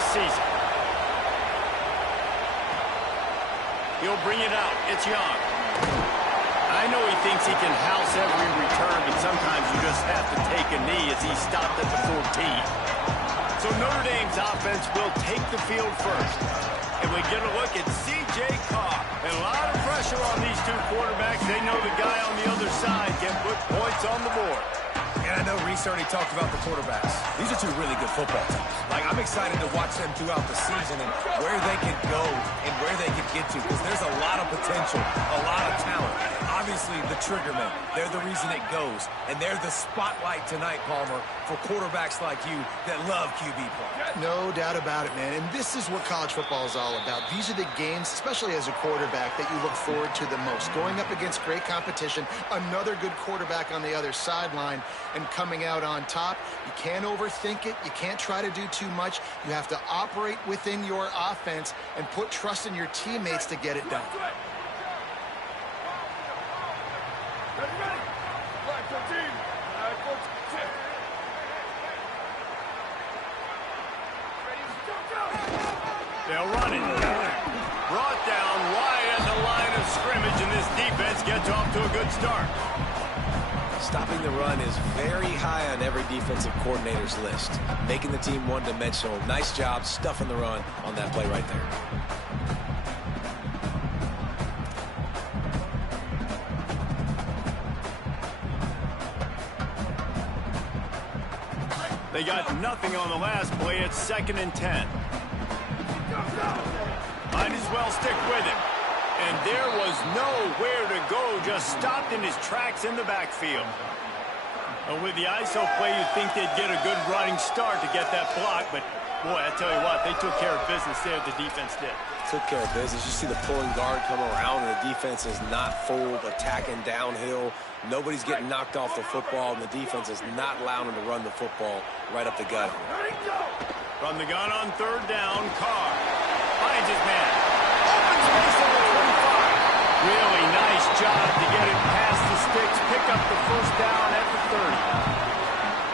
this season. He'll bring it out. It's Young. I know he thinks he can house every return, but sometimes you just have to take a knee as he stopped at the 14. So Notre Dame's offense will take the field first. And we get a look at C.J. Carr. And a lot of pressure on these two quarterbacks. They know the guy on the other side can put points on the board. And I know Reese already talked about the quarterbacks. These are two really good football teams. Like, I'm excited to watch them throughout the season and where they can go and where they can get to, because there's a lot of potential, a lot of talent. Obviously, the trigger men, they're the reason it goes. And they're the spotlight tonight, Palmer, for quarterbacks like you that love QB play. No doubt about it, man. And this is what college football is all about. These are the games, especially as a quarterback, that you look forward to the most. Going up against great competition, another good quarterback on the other sideline, and coming out on top. You can't overthink it. You can't try to do too much. You have to operate within your offense and put trust in your teammates to get it done. They'll run it. Brought down wide at the line of scrimmage, and this defense gets off to a good start. Stopping the run is very high on every defensive coordinator's list. Making the team one-dimensional. Nice job stuffing the run on that play right there. They got nothing on the last play. It's 2nd and 10. Might as well stick with him. And there was nowhere to go, just stopped in his tracks in the backfield. And with the ISO play, you'd think they'd get a good running start to get that block, but boy, I tell you what, they took care of business there, the defense did. Took care of business. You see the pulling guard come around, and the defense is not fooled, attacking downhill. Nobody's getting knocked off the football, and the defense is not allowing them to run the football right up the gut. From the gun on 3rd down, Carr finds his man. Open space at the 25. Really nice job to get it past the sticks, pick up the 1st down at the 30.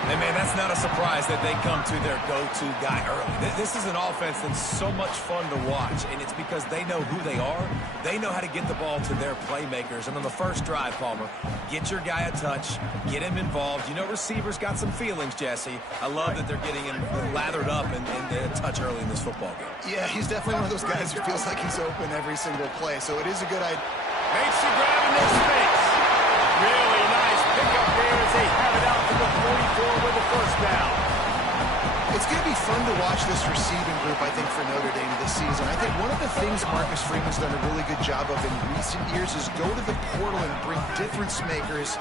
And, man, that's not a surprise that they come to their go-to guy early. This is an offense that's so much fun to watch, and it's because they know who they are. They know how to get the ball to their playmakers. And on the first drive, Palmer, get your guy a touch, get him involved. You know receivers got some feelings, Jesse. I love that they're getting him lathered up and a touch early in this football game. Yeah, he's definitely one of those guys who feels like he's open every single play, so it is a good idea. Makes the grab in their space. Really nice pickup there as they have it out to the 44 with the 1st down. It's going to be fun to watch this receiving group, I think, for Notre Dame this season. I think one of the things Marcus Freeman's done a really good job of in recent years is go to the portal and bring difference makers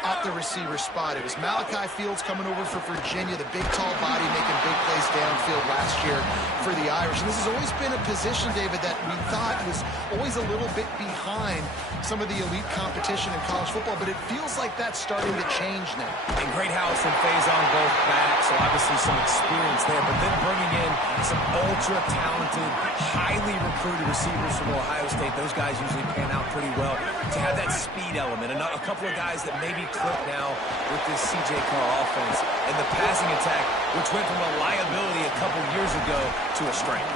at the receiver spot. It was Malachi Fields coming over for Virginia, the big, tall body making big plays downfield last year for the Irish. And this has always been a position, David, that we thought was always a little bit behind some of the elite competition in college football, but it feels like that's starting to change now. And Greathouse and Faison both back, so obviously some experience there, but then bringing in some ultra-talented, highly recruited receivers from Ohio State. Those guys usually pan out pretty well. To have that speed element, and a couple of guys that maybe click now with this C.J. Carr offense and the passing attack, which went from a liability a couple years ago to a strength.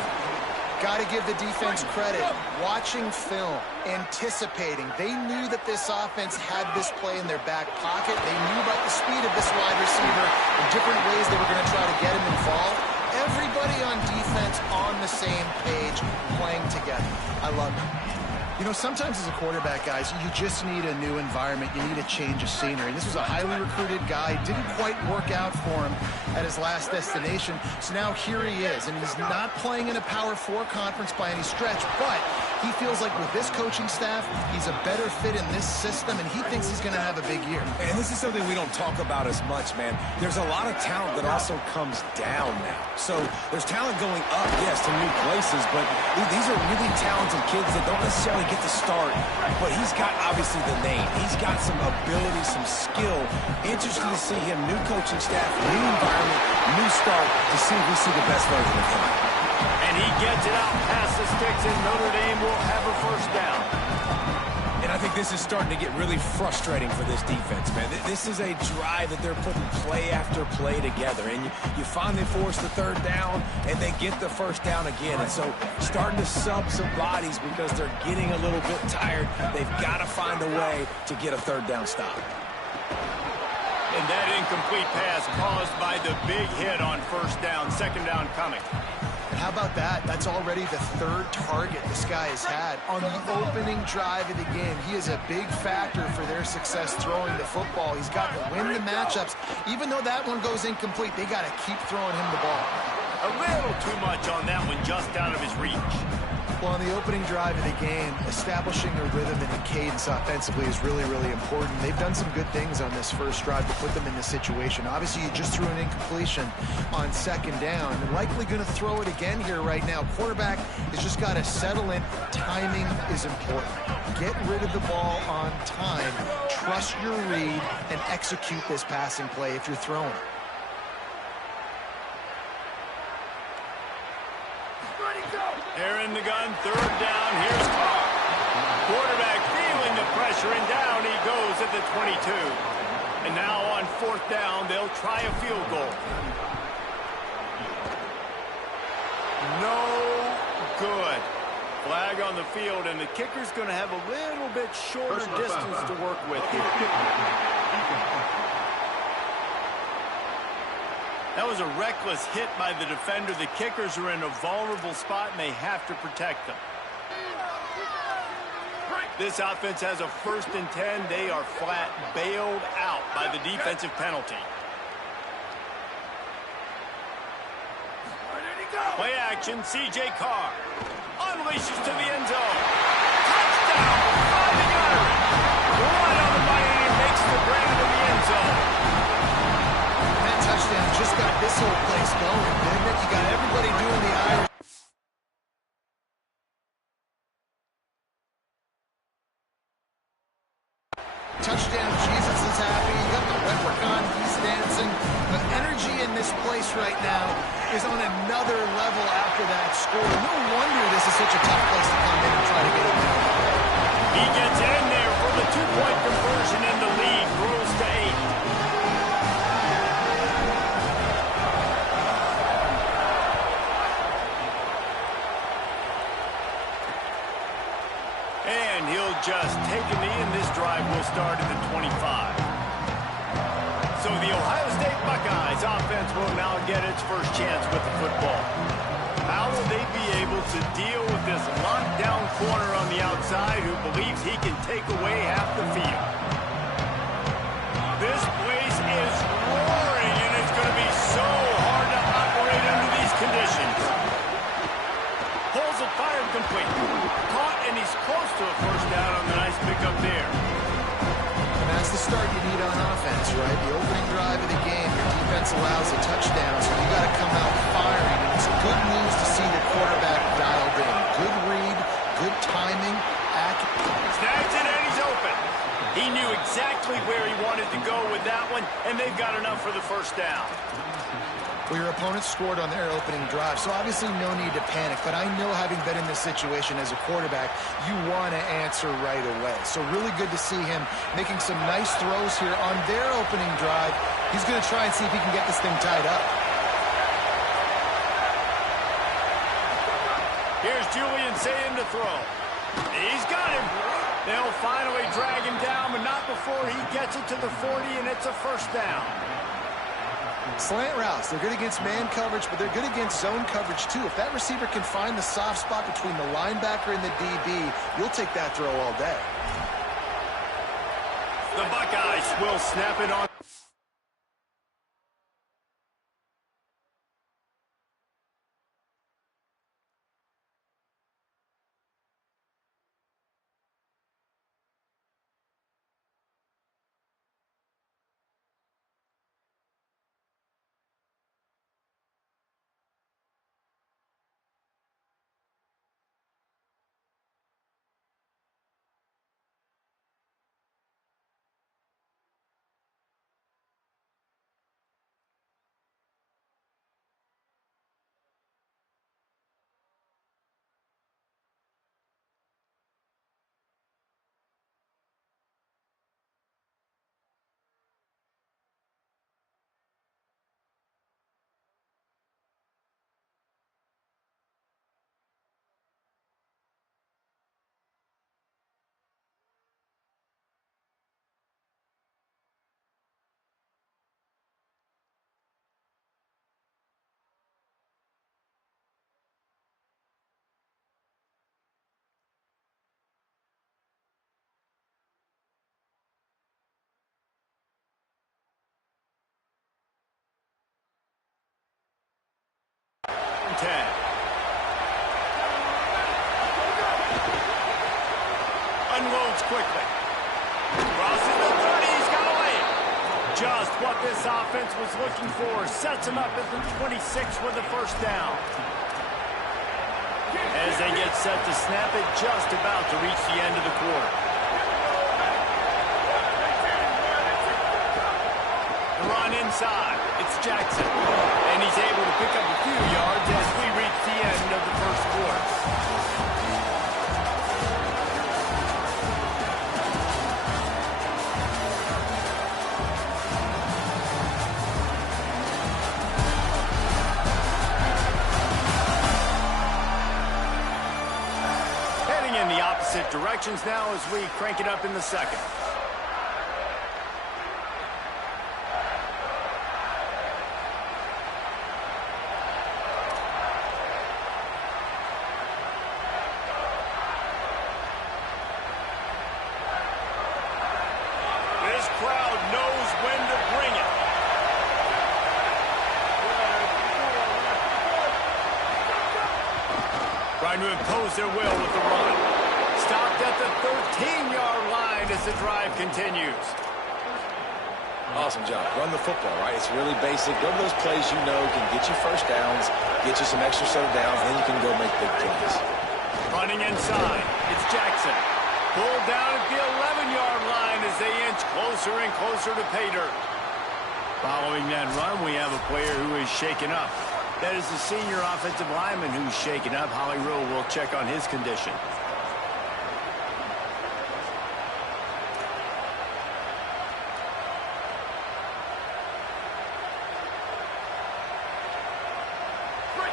Got to give the defense credit. Watching film, anticipating. They knew that this offense had this play in their back pocket. They knew about the speed of this wide receiver and different ways they were going to try to get him involved. Everybody on defense on the same page, playing together. I love it. You know, sometimes as a quarterback, guys, you just need a new environment. You need a change of scenery. This was a highly recruited guy. Didn't quite work out for him at his last destination. So now here he is, and he's not playing in a Power 4 conference by any stretch, but he feels like with this coaching staff, he's a better fit in this system, and he thinks he's going to have a big year. And this is something we don't talk about as much, man. There's a lot of talent that also comes down now. So there's talent going up, yes, to new places, but these are really talented kids that don't necessarily get the start, but he's got obviously the name. He's got some ability, some skill. Interesting to see him, new coaching staff, new environment, new start, to see if we see the best version of him. And he gets it out past the sticks, and Notre Dame will have a 1st down. And I think this is starting to get really frustrating for this defense, man. This is a drive that they're putting play after play together, and you finally force the third down, and they get the first down again. And so starting to sub some bodies because they're getting a little bit tired. They've got to find a way to get a third down stop. And that incomplete pass caused by the big hit on first down, second down coming. And how about that? That's already the third target this guy has had on the opening drive of the game. He is a big factor for their success throwing the football. He's got to win the matchups. Even though that one goes incomplete, they got to keep throwing him the ball. A little too much on that one, just out of his reach. Well, on the opening drive of the game, establishing a rhythm and a cadence offensively is really, really important. They've done some good things on this first drive to put them in this situation. Obviously, you just threw an incompletion on second down. They're likely going to throw it again here right now. Quarterback has just got to settle in. Timing is important. Get rid of the ball on time. Trust your read and execute this passing play if you're throwing it. They're in the gun, third down, here's Carr. Quarterback feeling the pressure, and down he goes at the 22. And now on fourth down, they'll try a field goal. No good. Flag on the field, and the kicker's going to have a little bit shorter distance to work with here. That was a reckless hit by the defender. The kickers are in a vulnerable spot, and they have to protect them. This offense has a 1st and 10. They are flat bailed out by the defensive penalty. Play action, C.J. Carr unleashes to the end zone. Touchdown, Fighting Irish. Right on the money, and makes the grab in the end zone. That touchdown just got this whole place going, didn't it? You got everybody doing the Irish. Touchdown, Jesus is happy. You got the leprechaun, he's dancing. The energy in this place right now is on another level after that score. No wonder this is such a tough place to come in and try to get a win. He gets in there for the 2-point conversion, and the lead grows to 8. And he'll just take a knee, and this drive will start at the 25. So the Ohio State Buckeyes offense will now get its first chance with the football. How will they be able to deal with this lockdown corner on the outside who believes he can take away half the field? This place is roaring, and it's going to be so hard to operate under these conditions. Pulls it, fired complete. Caught, and he's close to a first down on the nice pickup there. And that's the start you need on offense, right? The opening drive of the game, your defense allows a touchdown, so you got to come out firing. And it's good news to see the quarterback dialed in. Good read, good timing, accurate. Snags it, and he's open. He knew exactly where he wanted to go with that one, and they've got enough for the first down. Well, your opponent scored on their opening drive, so obviously no need to panic. But I know, having been in this situation as a quarterback, you want to answer right away. So really good to see him making some nice throws here on their opening drive. He's going to try and see if he can get this thing tied up. Here's Julian Sayin to throw. He's got him. They'll finally drag him down, but not before he gets it to the 40, and it's a first down. Slant routes, they're good against man coverage, but they're good against zone coverage too. If that receiver can find the soft spot between the linebacker and the DB, you'll take that throw all day. The Buckeyes will snap it on. yards quickly. Crosses the 30. He's got a lane. Just what this offense was looking for. Sets him up at the 26 with the first down. As they get set to snap it, just about to reach the end of the quarter. The run inside. It's Jackson. And he's able to pick up a few yards as we reach the end of the first quarter. Heading in the opposite directions now as we crank it up in the second. Crowd knows when to bring it. Trying to impose their will with the run. Stopped at the 13-yard line as the drive continues. Awesome job. Run the football, right? It's really basic. Go to those plays you know can get you first downs, get you some extra set of downs, and then you can go make big plays. Running inside. It's Jackson. Pulled down at the 11-yard line as they inch closer and closer to pay dirt. Following that run, we have a player who is shaken up. That is the senior offensive lineman who's shaken up. Holly Rowe will check on his condition.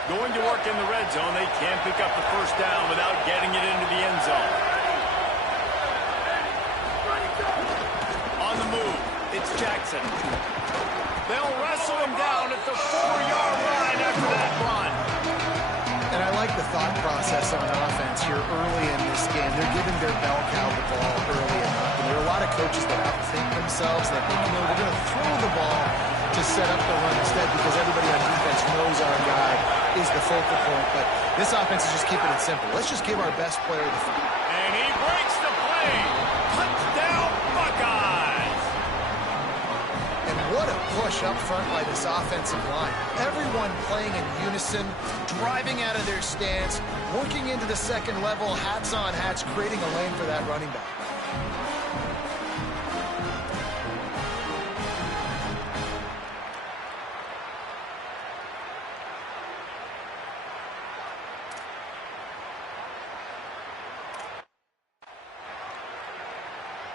Going to work in the red zone. They can't pick up the first down without getting it into the end zone. On the move, it's Jackson. They'll wrestle him down at the 4-yard line after that run. And I like the thought process on offense here early in this game. They're giving their bell cow the ball early enough. And there are a lot of coaches that outthink themselves, that think, you know, we're going to throw the ball to set up the run instead because everybody on defense knows our guy is the focal point. But this offense is just keeping it simple. Let's just give our best player the field. And he breaks the play. Touchdown, Buckeyes. And what a push up front by this offensive line. Everyone playing in unison, driving out of their stance, working into the second level, hats on hats, creating a lane for that running back.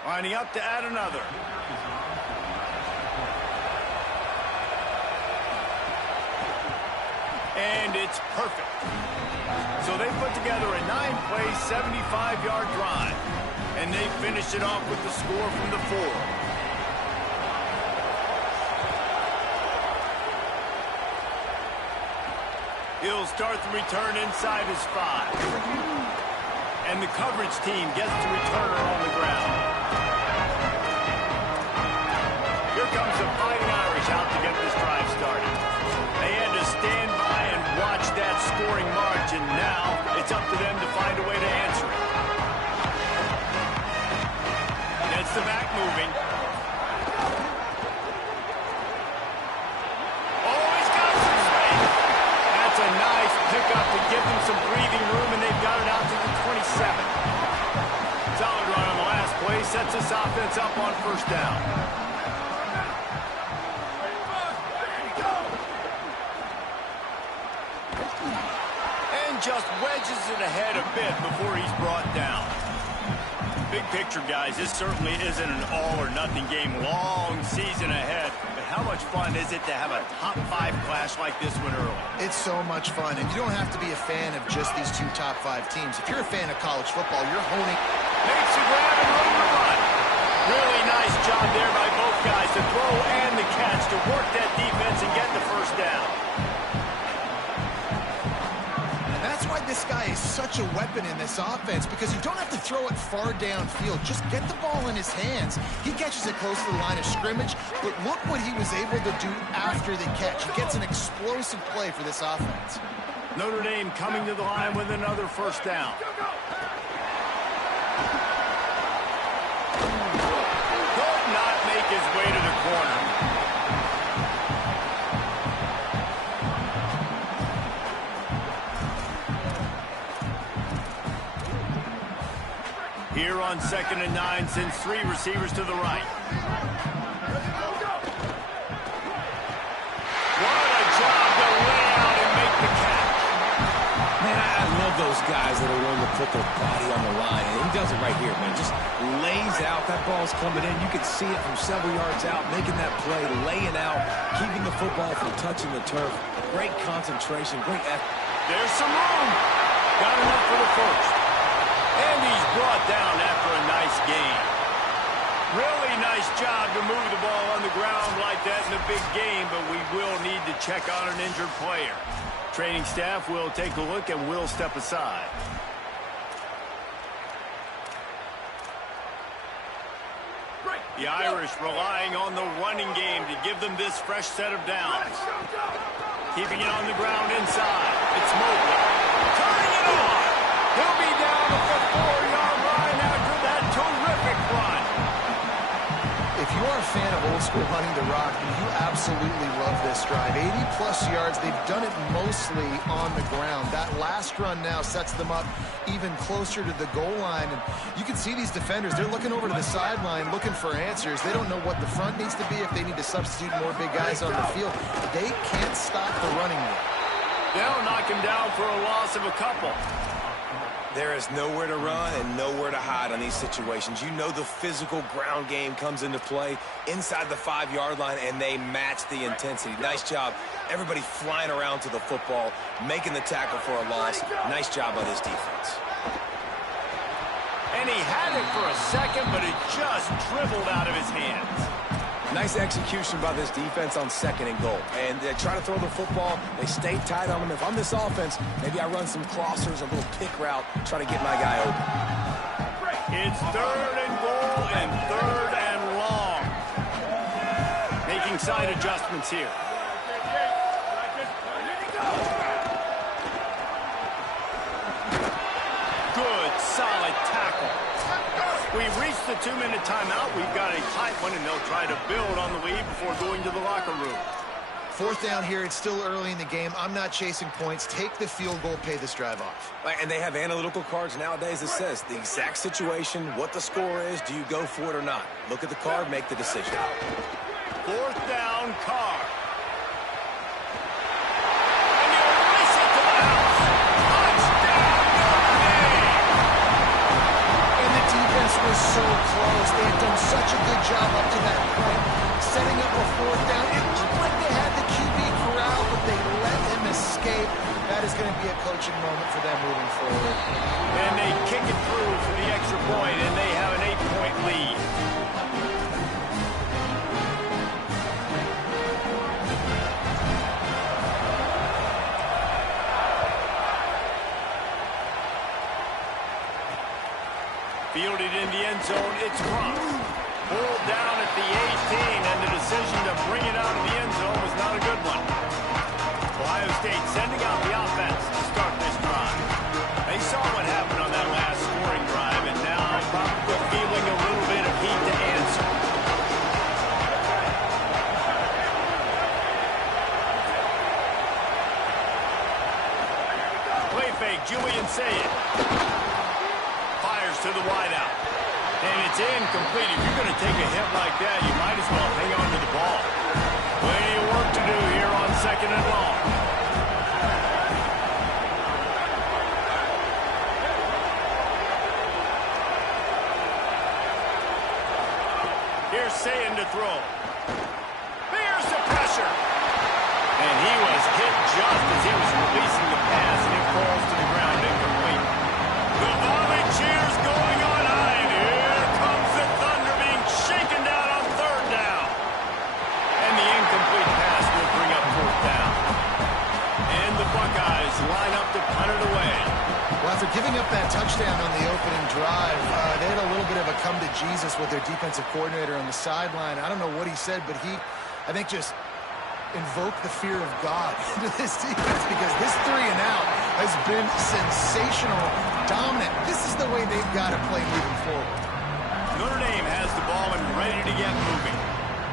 Lining up to add another. And it's perfect. So they put together a 9-play, 75-yard drive. And they finished it off with the score from the 4. He'll start the return inside his 5. And the coverage team gets the returner on the ground. Here comes the Fighting Irish out to get this drive started. They had to stand by and watch that scoring march, and now it's up to them to find a way to answer it. Gets the back moving. Oh, he's got some space. That's a nice pickup to give them some breathing room, and they've got it out to the 27. Solid run on the last play, sets this offense up on first down. Just wedges it ahead a bit before he's brought down. Big picture, guys, this certainly isn't an all-or-nothing game. Long season ahead. But how much fun is it to have a top-5 clash like this one early? It's so much fun, and you don't have to be a fan of just these two top-5 teams. If you're a fan of college football, you're honing. Makes a grab and room to run. Really nice job there by both guys to throw and the catch to work that defense and get the first down. That's why this guy is such a weapon in this offense, because you don't have to throw it far downfield. Just get the ball in his hands. He catches it close to the line of scrimmage, but look what he was able to do after the catch. He gets an explosive play for this offense. Notre Dame coming to the line with another first down. make his way to the corner. Here on 2nd and 9, sends 3 receivers to the right. What a job to lay out and make the catch. Man, I love those guys that are willing to put their body on the line. And he does it right here, man. Just lays out. That ball's coming in. You can see it from several yards out, making that play, laying out, keeping the football from touching the turf. Great concentration, great effort. There's some room. Got enough for the first. And he's brought down after a nice gain. Really nice job to move the ball on the ground like that in a big game, but we will need to check on an injured player. Training staff will take a look and will step aside. The Irish relying on the running game to give them this fresh set of downs. Keeping it on the ground inside. It's Mobley. Turning it on. He'll be down at the 4-yard line after that terrific run. If you are a fan of old school running the rock, then you absolutely love this drive. 80-plus yards. They've done it mostly on the ground. That last run now sets them up even closer to the goal line. And you can see these defenders. They're looking over to the sideline looking for answers. They don't know what the front needs to be, if they need to substitute more big guys on the field. They can't stop the running game. They'll knock him down for a loss of a couple. There is nowhere to run and nowhere to hide on these situations. You know the physical ground game comes into play inside the 5-yard line, and they match the intensity. Nice job. Everybody flying around to the football, making the tackle for a loss. Nice job by this defense. And he had it for a second, but it just dribbled out of his hands. Nice execution by this defense on 2nd and goal. And they try to throw the football. They stay tight on them. If I'm this offense, maybe I run some crossers, a little pick route, try to get my guy open. It's 3rd and goal and 3rd and long. Making side adjustments here. Good, solid tackle. We've reached the 2-minute timeout. We've got a tight one, and they'll try to build on the lead before going to the locker room. 4th down here. It's still early in the game. I'm not chasing points. Take the field goal, pay this drive off. And they have analytical cards nowadays that says the exact situation, what the score is, do you go for it or not? Look at the card, make the decision. 4th down, Carr. And he'll race it to the house. Touchdown, Notre Dame. And the defense was so close. They had done such a good job up to that point, setting up a 4th down. It looked like they had the QB corral, but they let him escape. That is going to be a coaching moment for them moving forward. And they kick it through for the extra point, and they have an 8-point lead. Fielded in the end zone, it's Crump. Pulled down at the 18, and the decision to bring it out of the end zone was not a good one. Ohio State sending out the offense to start this drive. They saw what happened on that last scoring drive, and now probably feeling a little bit of heat to answer. Play fake, Julian Sayed. Fires to the wideout. And it's incomplete. If you're going to take a hit like that, you might as well hang on to the ball. Plenty of work to do here on 2nd and long. Here's Saying to throw. Here's the pressure. And he was hit just as he was releasing the pass, and it falls to the ground incomplete. The volley cheers going on high, and here comes the Thunder being shaken down on 3rd down. And the incomplete pass will bring up 4th down. And the Buckeyes line up to punt it away. Well, after giving up that touchdown on the opening drive, they had a little bit of a come to Jesus with their defensive coordinator on the sideline. I don't know what he said, but he, I think, just invoked the fear of God into this defense, because this 3 and out has been sensational, dominant. This is the way they've got to play moving forward. Notre Dame has the ball and ready to get moving.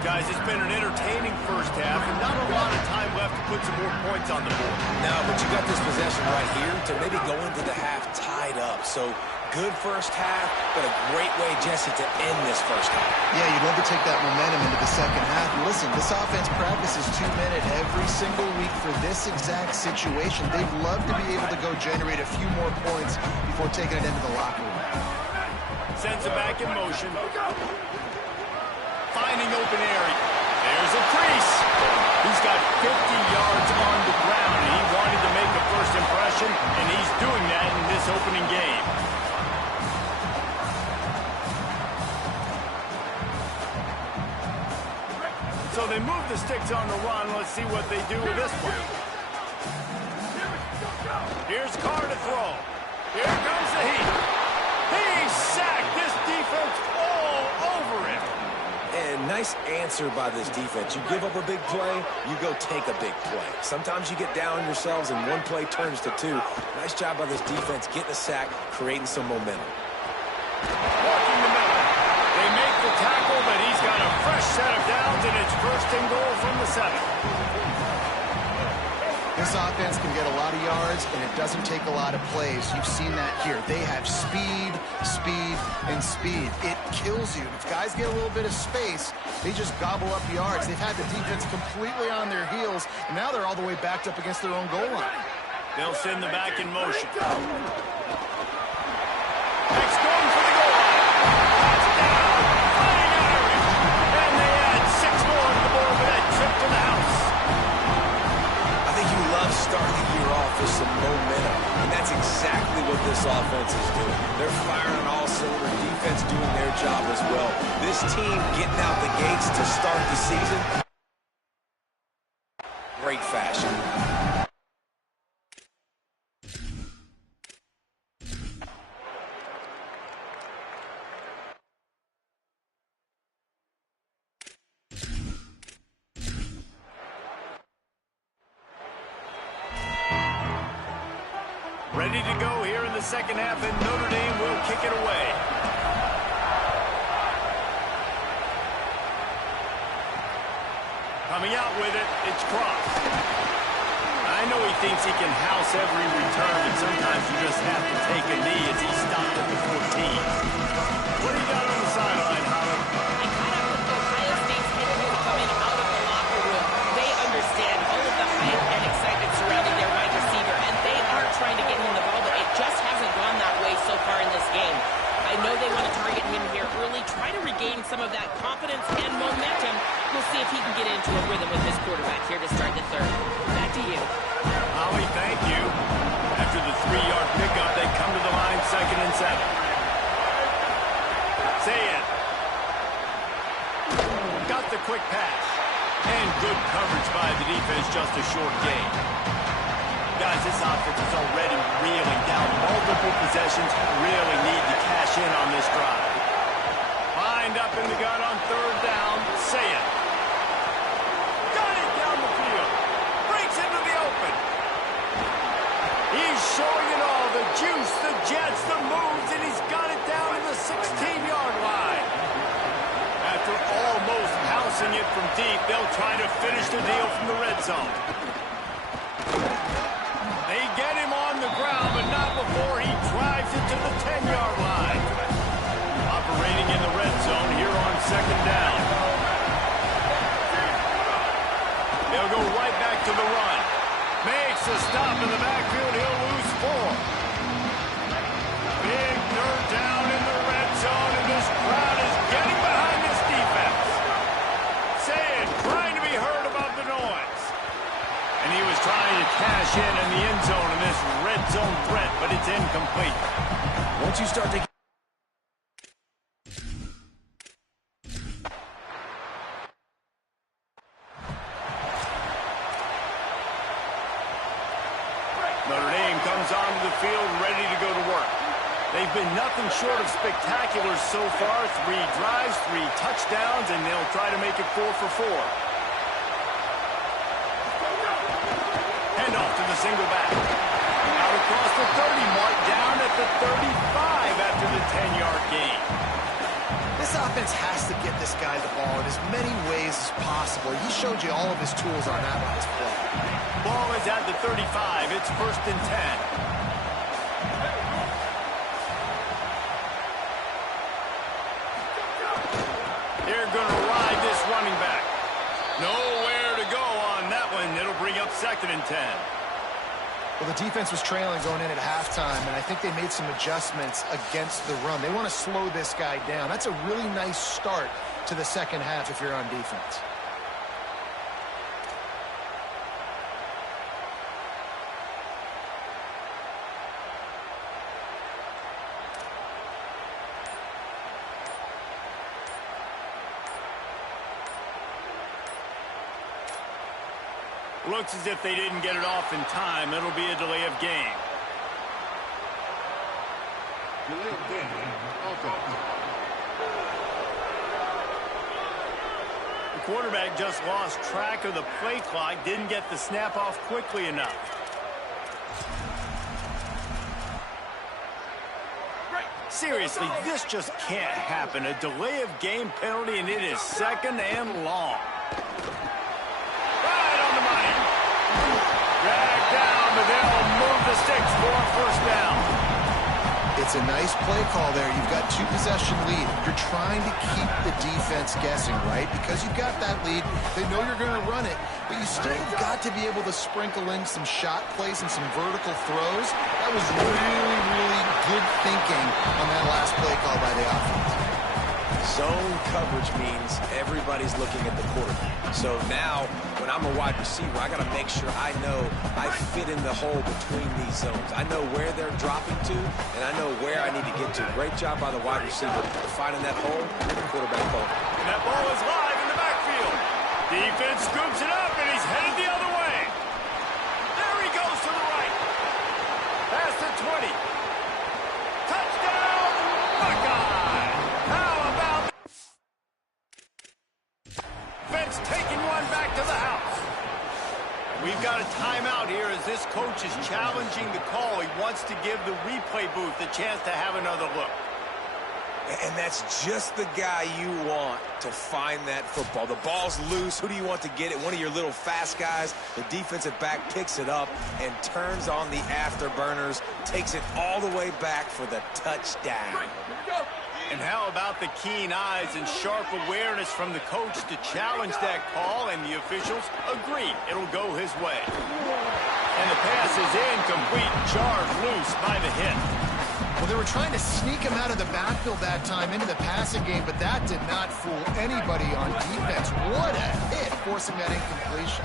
Guys, it's been an entertaining first half and not a lot of time left to put some more points on the board. No, but you got this possession right here to maybe go into the half tied up. So good first half, but a great way, Jesse, to end this first half. Yeah, you'd love to take that momentum into the second half. And listen, this offense practices 2-minute every single week for this exact situation. They'd love to be able to go generate a few more points before taking it into the locker room. Sends it back in motion. Finding open area. There's a crease. He's got 50 yards on the ground, and he wanted to make a first impression, and he's doing that in this opening game. So they move the sticks on the run. Let's see what they do with this one. Here's Carr to throw. Here comes the heat. He sacked this defense all over him. And nice answer by this defense. You give up a big play, you go take a big play. Sometimes you get down on yourselves and one play turns to two. Nice job by this defense getting a sack, creating some momentum. Walking the middle. They make the tackle, but he's got a fresh set of downs, and it's first and goal from the 7. This offense can get a lot of yards, and it doesn't take a lot of plays. You've seen that here. They have speed, speed, and speed. It kills you. If guys get a little bit of space, they just gobble up yards. They've had the defense completely on their heels, and now they're all the way backed up against their own goal line. They'll send the back in motion. Next going for the goal line. Touchdown, Fighting Irish. And they add 6 more to the board with that trip to the house. I think you love starting the year off with some momentum, and that's exactly what this offense is doing. They're firing on all cylinders, defense doing their job as well. This team getting out the gates to start the season, great fashion. Ready to go here in the second half, and Notre Dame will kick it away. Coming out with it, it's Cross. I know he thinks he can house every return, but sometimes you just have to take a knee as he stopped at the 14. What do you got on the sideline, Holland? I caught up with Ohio State's head coach coming out of the locker room. They understand all of the hype and excitement surrounding their wide receiver, and they are trying to get him the ball, but it just hasn't gone that way so far in this game. I know they want to target him here early, try to regain some of that confidence and momentum. We'll see if he can get into a rhythm with his quarterback here to start the third. Back to you. Holly, thank you. After the 3-yard pickup, they come to the line, 2nd and 7. Say it. Got the quick pass. And good coverage by the defense, just a short gain. Guys, this offense is already reeling down multiple possessions. Really need to cash in on this drive. Lined up in the gun on 3rd down. Say it. Got it down the field. Breaks into the open. He's showing it all. The juice, the jets, the moves, and he's got it down to the 16-yard line. After almost housing it from deep, they'll try to finish the deal from the red zone. They get him on the ground, but not before he drives it to the 10-yard line. Operating in the red zone here on 2nd down. They'll go right back to the run. Makes a stop in the backfield. He'll lose 4. Big third down in the red zone, and this crowd is getting behind this defense. Saying, trying to be heard above the noise. And he was trying to cash in the end zone in this red zone threat, but it's incomplete. Once you start to Notre Dame comes onto the field ready to go to work. They've been nothing short of spectacular so far. 3 drives, 3 touchdowns, and they'll try to make it 4 for 4. Hand off to the single back. Out across the 30, mark down at the 35 after the 10-yard gain. This offense has to get this guy the ball in as many ways as possible. He showed you all of his tools on that last play. Ball is at the 35. It's 1st and 10. They're going to ride this running back. Nowhere to go on that one. It'll bring up 2nd and 10. Well, the defense was trailing going in at halftime, and I think they made some adjustments against the run. They want to slow this guy down. That's a really nice start to the second half if you're on defense. Looks as if they didn't get it off in time. It'll be a delay of game. Delay of game. Offense. The quarterback just lost track of the play clock, didn't get the snap off quickly enough. Seriously, this just can't happen. A delay of game penalty, and it is 2nd and long. Dragged down, but they'll move the sticks for a 1st down. It's a nice play call there. You've got 2-possession lead. You're trying to keep the defense guessing, right? Because you've got that lead, they know you're going to run it, but you still have got to be able to sprinkle in some shot plays and some vertical throws. That was really, really good thinking on that last play call by the offense. Zone coverage means everybody's looking at the quarterback. So now, when I'm a wide receiver, I got to make sure I know I fit in the hole between these zones. I know where they're dropping to, and I know where I need to get to. Great job by the wide receiver finding that hole and the quarterback hole. And that ball is live in the backfield. Defense scoops it up, and he's headed the other way. There he goes to the right. Past the 20. Touchdown, Buckeye! How about defense taking one back to the house? We've got a timeout here as this coach is challenging the call. He wants to give the replay booth a chance to have another look. And that's just the guy you want to find that football. The ball's loose. Who do you want to get it? One of your little fast guys. The defensive back picks it up and turns on the afterburners, takes it all the way back for the touchdown. And how about the keen eyes and sharp awareness from the coach to challenge that call, and the officials agree it'll go his way. And the pass is incomplete, jarred loose by the hit. Well, they were trying to sneak him out of the backfield that time into the passing game, but that did not fool anybody on defense. What a hit, forcing that incompletion.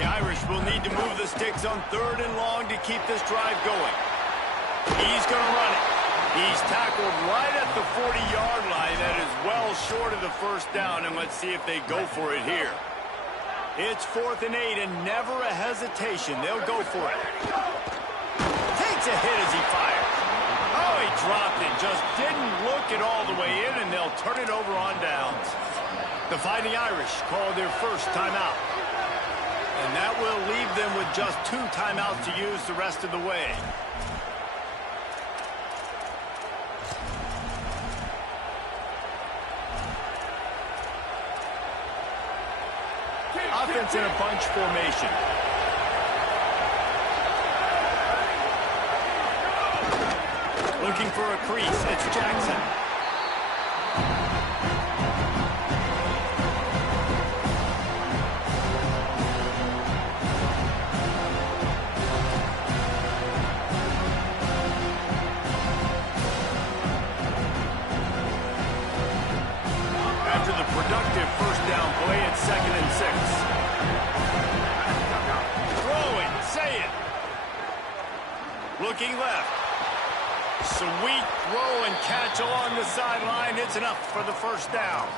The Irish will need to move the sticks on 3rd and long to keep this drive going. He's going to run it. He's tackled right at the 40-yard line. That is well short of the 1st down, and let's see if they go for it here. It's 4th and 8, and never a hesitation. They'll go for it. Takes a hit as he fires. Oh, he dropped it. Just didn't look it all the way in, and they'll turn it over on downs. The Fighting Irish call their 1st timeout. And that will leave them with just 2 timeouts to use the rest of the way. Offense in a bunch formation. Looking for a crease. It's Jackson. After the productive 1st down play, it's 2nd and 6. Throwing, say it. Looking left. Sweet throw and catch along the sideline. It's enough for the 1st down.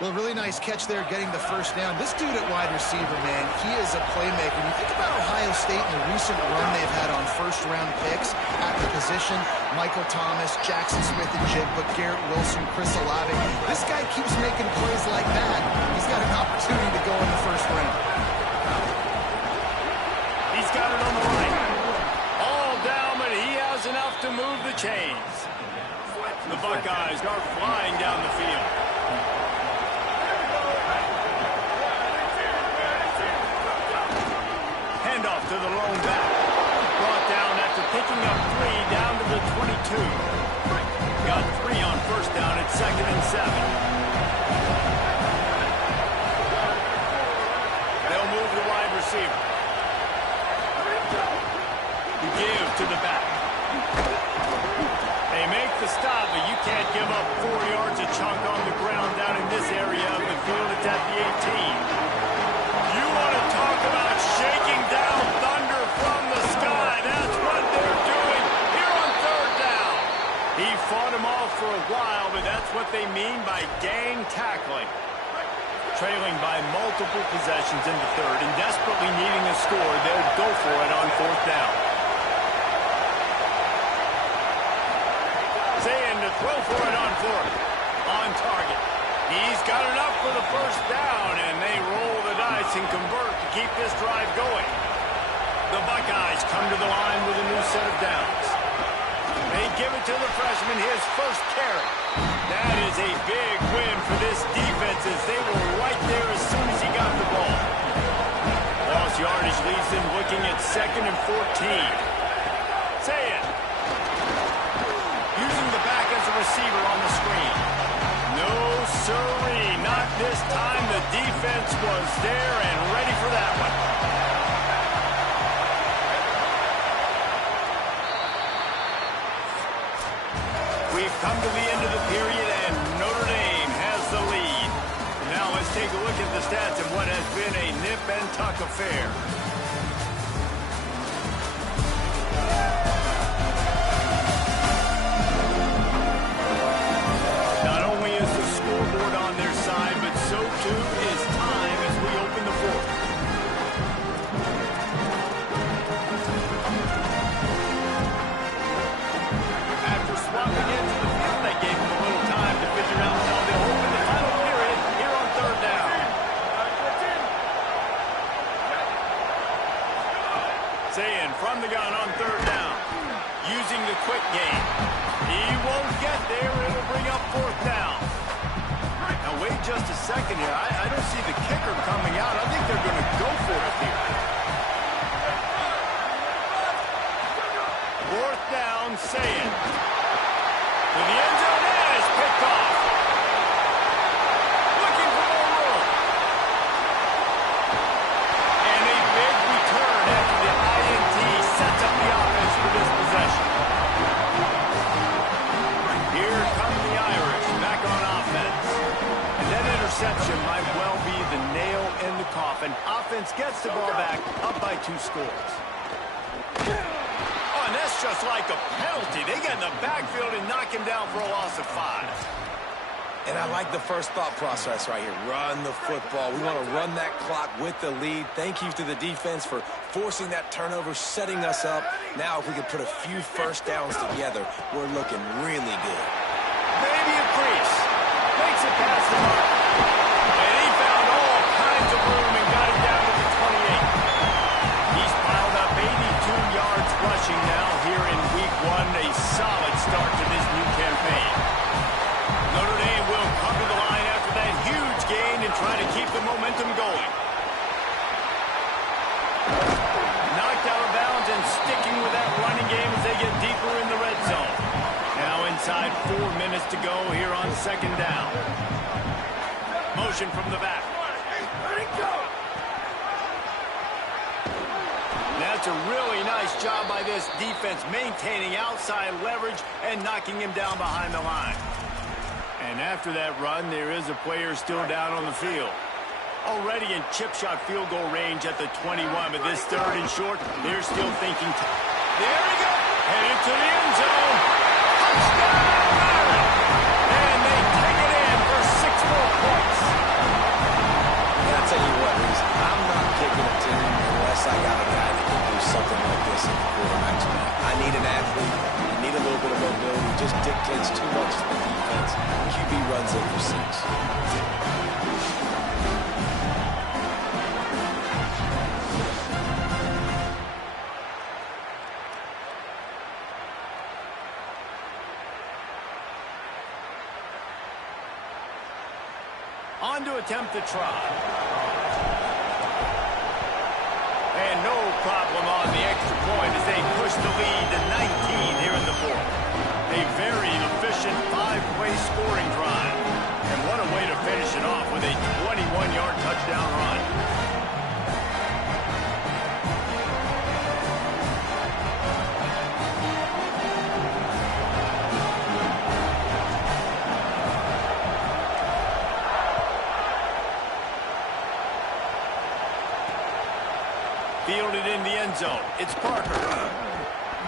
Well, really nice catch there getting the 1st down. This dude at wide receiver, man, he is a playmaker. You think about Ohio State and the recent run they've had on 1st-round picks at the position. Michael Thomas, Jackson Smith-Njigba, Garrett Wilson, Chris Olave. This guy keeps making plays like that. He's got an opportunity to go in the 1st round. He's got it on the right. All down, but he has enough to move the chains. The Buckeyes are flying down the field. Handoff to the lone back. Brought down after picking up 3 down to the 22. Got 3 on first down at 2nd and 7. They'll move the wide receiver. Give to the back. They make the stop, but you can't give up 4 yards a chunk on the ground down in this area of the field. It's at the 18. You want to talk about shaking down thunder from the sky. That's what they're doing here on 3rd down. He fought him off for a while, but that's what they mean by gang tackling. Trailing by multiple possessions in the 3rd and desperately needing a score, they'll go for it on 4th down. Saying to throw for it on 4th. On target. He's got enough for the first down, and they roll the dice and convert to keep this drive going. The Buckeyes come to the line with a new set of downs. They give it to the freshman, his first carry. That is a big win for this defense as they were right there as soon as he got the ball. Lost yardage leaves them looking at 2nd and 14. Say it. Using the back as a receiver on the screen. No siree, not this time. The defense was there and ready for that one. We've come to the end of the period and Notre Dame has the lead. Now let's take a look at the stats of what has been a nip and tuck affair. Not only is the scoreboard on their side, but so too is time as we open the 4th. After swapping into the field, they gave them a little time to figure out how they'll open the final period here on 3rd down. Saying from the gun on 3rd down. Using the quick game. He won't get there. It'll bring up 4th down. Now, wait just a second here. I don't see the kicker coming out. I think they're going to go for it here. 4th down, saying. To the end zone, and it's picked off. Looking for more room. And a big return after the INT sets up the offense for this possession. Here come the Irish back on offense. And that interception might well be the nail in the coffin. Offense gets the ball back, up by 2 scores. Oh, and that's just like a penalty. They get in the backfield and knock him down for a loss of 5. And I like the first thought process right here. Run the football. We want to run that clock with the lead. Thank you to the defense for forcing that turnover, setting us up. Now if we can put a few first downs together, we're looking really good. Maybe a crease. Makes it past the mark. And he found all kinds of room and got it down to the 28. He's piled up 82 yards rushing now here in week 1. A solid start to this new campaign. Notre Dame will come to the line after that huge gain and try to keep the momentum going. Knocked out of bounds and sticking with that running game as they get deeper in the red zone. Now inside 4 minutes to go here on 2nd down. Motion from the back. That's a really nice job by this defense maintaining outside leverage and knocking him down behind the line. And after that run, there is a player still down on the field. Already in chip shot field goal range at the 21, but this 3rd and short, they're still thinking. There we go. Headed to the end zone. Touchdown! And they take it in for 6 more points. I'll tell you what, Reese, I'm not kicking a team unless I got a guy that can do something like this in the quarterback's spot. I need an athlete. I need a little bit of mobility. It just dictates too much to the defense. QB runs it for 6. run to attempt the try. And no problem on the extra point as they push the lead to 19 here in the fourth. A very efficient five-way scoring drive. And what a way to finish it off with a 21-yard touchdown run. Fielded in the end zone. It's Parker.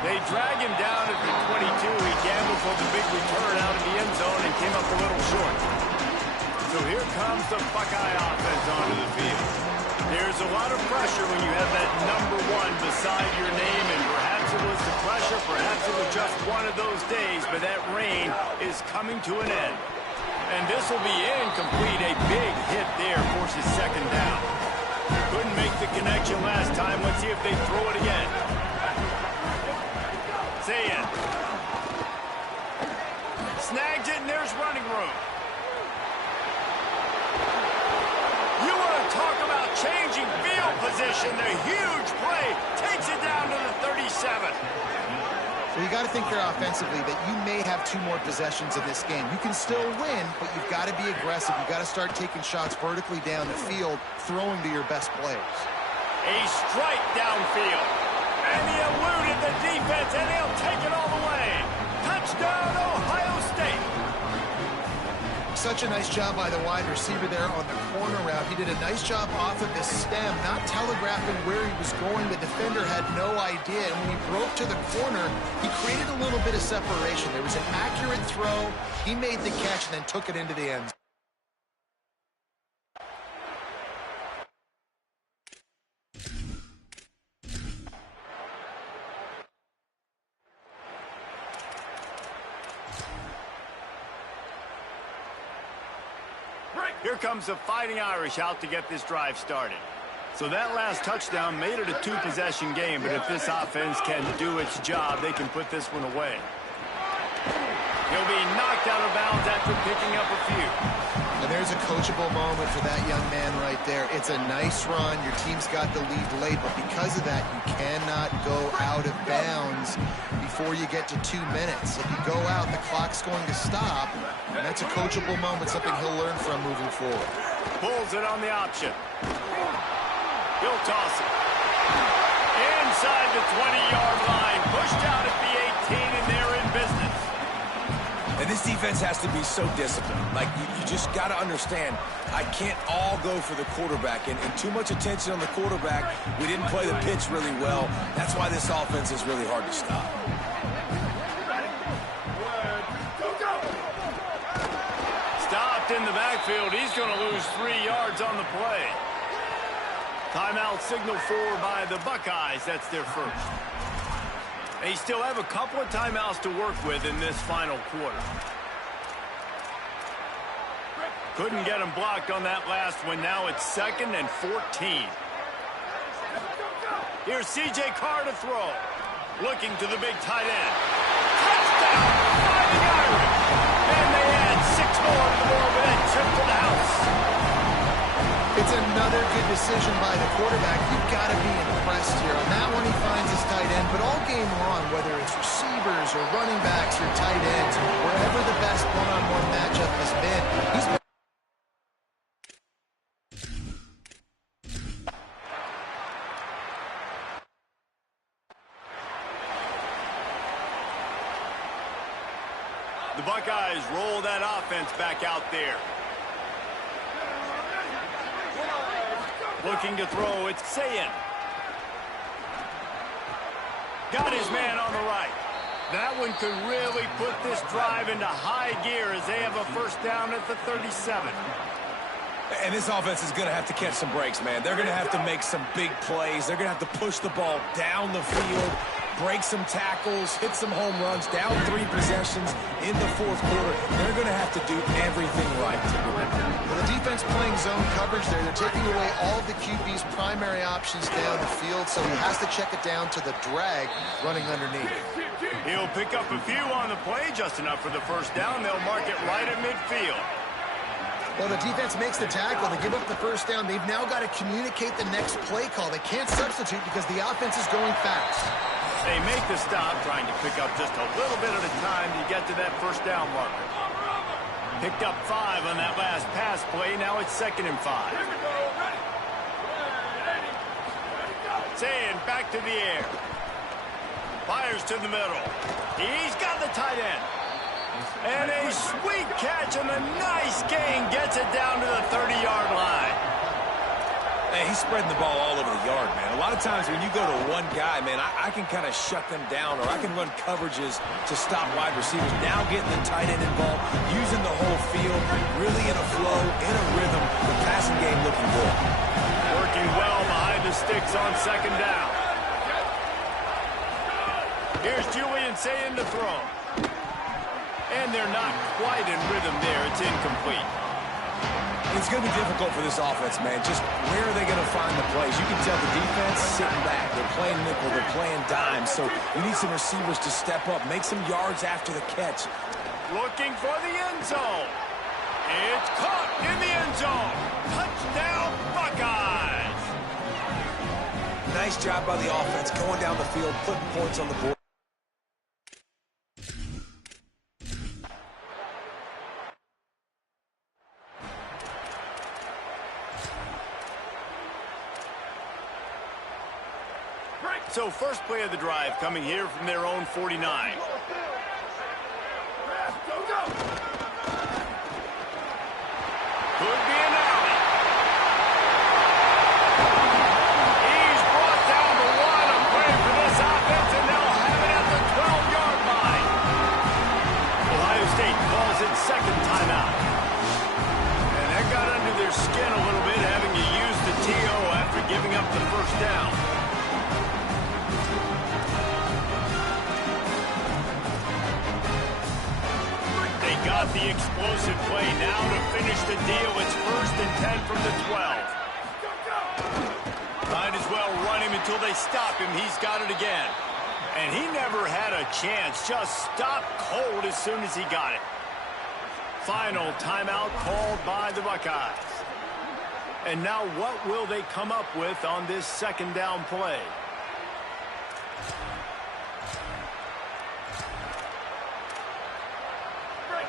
They drag him down at the 22. He gambled for the big return out of the end zone and came up a little short. So here comes the Buckeye offense onto the field. There's a lot of pressure when you have that number 1 beside your name, and perhaps it was the pressure, perhaps it was just one of those days, but that rain is coming to an end. And this will be incomplete. A big hit there forces second down. Couldn't make the connection last time. Let's see if they throw it again. Zayn. Snags it, and there's running room. You want to talk about changing field position. The huge play takes it down to the 37. So you got to think here offensively that you may have 2 more possessions in this game. You can still win, but you've got to be aggressive. You've got to start taking shots vertically down the field, throwing to your best players. A strike downfield. And he eluded the defense, and he'll take it all the way. Touchdown, Ohio State. Such a nice job by the wide receiver there on the corner route. He did a nice job off of the stem, not telegraphing where he was going. The defender had no idea. And when he broke to the corner, he created a little bit of separation. There was an accurate throw. He made the catch and then took it into the end zone. Here comes the Fighting Irish out to get this drive started. So that last touchdown made it a 2-possession game, but if this offense can do its job, they can put this one away. He'll be knocked out of bounds after picking up a few. And there's a coachable moment for that young man right there. It's a nice run. Your team's got the lead late, but because of that, you cannot go out of bounds before you get to 2 minutes. If you go out, the clock's going to stop, and that's a coachable moment, something he'll learn from moving forward. Pulls it on the option. He'll toss it. Inside the 20-yard line, pushed out at the 18, and they're in business. And this defense has to be so disciplined. Like, you just got to understand, I can't all go for the quarterback. And too much attention on the quarterback. We didn't play the pitch really well. That's why this offense is really hard to stop. Stopped in the backfield. He's going to lose 3 yards on the play. Timeout signal for by the Buckeyes. That's their first. They still have a couple of timeouts to work with in this final quarter. Couldn't get him blocked on that last one. Now it's 2nd and 14. Here's C.J. Carr to throw. Looking to the big tight end. Touchdown! Fighting Irish! And they add 6 more to the board with that trip to the house. It's another good decision by the quarterback. You've got to be impressed here. On that one, he finds his tight end, but all game long, whether it's receivers or running backs or tight ends, wherever the best one-on-one matchup has been, he's been. The Buckeyes roll that offense back out there. Looking to throw, it's Zayn. Got his man on the right. That one could really put this drive into high gear as they have a first down at the 37. And this offense is going to have to catch some breaks, man. They're going to have to make some big plays. They're going to have to push the ball down the field, break some tackles, hit some home runs, down 3 possessions in the fourth quarter. They're going to have to do everything right to win. Well, the defense playing zone coverage there. They're taking away all of the QB's primary options down the field, so he has to check it down to the drag running underneath. He'll pick up a few on the play, just enough for the first down. They'll mark it right at midfield. Well, the defense makes the tackle. They give up the first down. They've now got to communicate the next play call. They can't substitute because the offense is going fast. They make the stop, trying to pick up just a little bit at a time to get to that first down marker. Picked up 5 on that last pass play. Now it's 2nd and 5. Saying back to the air. Fires to the middle. He's got the tight end. And a sweet catch and a nice gain gets it down to the 30-yard line. Hey, he's spreading the ball all over the yard, man. A lot of times when you go to one guy, man, I can kind of shut them down, or I can run coverages to stop wide receivers. Now getting the tight end involved, using the whole field, really in a flow, in a rhythm. The passing game looking good. Working well behind the sticks on 2nd down. Here's Julian saying to throw. And they're not quite in rhythm there. It's incomplete. It's going to be difficult for this offense, man. Just where are they going to find the plays? You can tell the defense sitting back. They're playing nickel. They're playing dime. So you need some receivers to step up, make some yards after the catch. Looking for the end zone. It's caught in the end zone. Touchdown, Buckeyes. Nice job by the offense going down the field, putting points on the board. So first play of the drive coming here from their own 49. Could be an alley. He's brought down to 1. I'm praying for this offense, and they'll have it at the 12-yard line. Ohio State calls it 2nd timeout. And that got under their skin a little bit, having to use the TO after giving up the first down. Got the explosive play now to finish the deal. It's 1st and 10 from the 12. Might as well run him until they stop him. He's got it again. And he never had a chance. Just stopped cold as soon as he got it. Final timeout called by the Buckeyes. And now what will they come up with on this 2nd down play?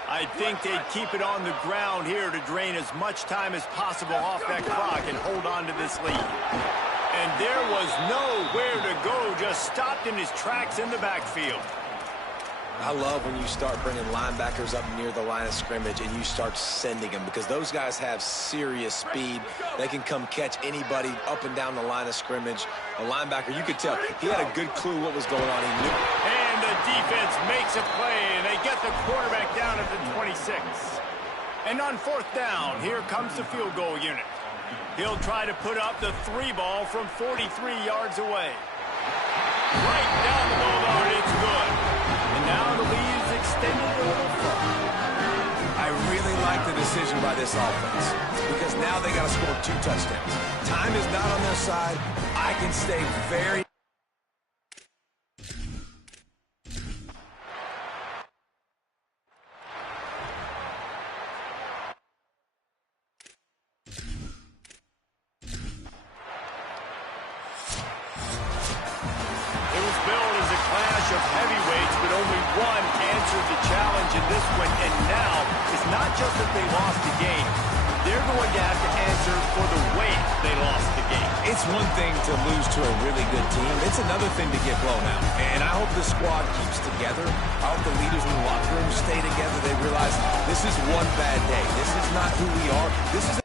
I think they'd keep it on the ground here to drain as much time as possible off that clock and hold on to this lead. And there was nowhere to go, just stopped in his tracks in the backfield. I love when you start bringing linebackers up near the line of scrimmage and you start sending them, because those guys have serious speed. They can come catch anybody up and down the line of scrimmage. A linebacker, you could tell, he had a good clue what was going on. He knew. And the defense makes a play, and they get the quarterback down at the 26. And on 4th down, here comes the field goal unit. He'll try to put up the 3 ball from 43 yards away. Right down the boulevard, it's good. And now the lead is extended a little further. I really like the decision by this offense, because now they got to score 2 touchdowns. Time is not on their side. I can stay very... Of heavyweights, but only one answered the challenge in this one. And now it's not just that they lost the game. They're going to have to answer for the way they lost the game. It's one thing to lose to a really good team. It's another thing to get blown out. And I hope the squad keeps together. I hope the leaders in the locker room stay together. They realize this is one bad day. This is not who we are. This is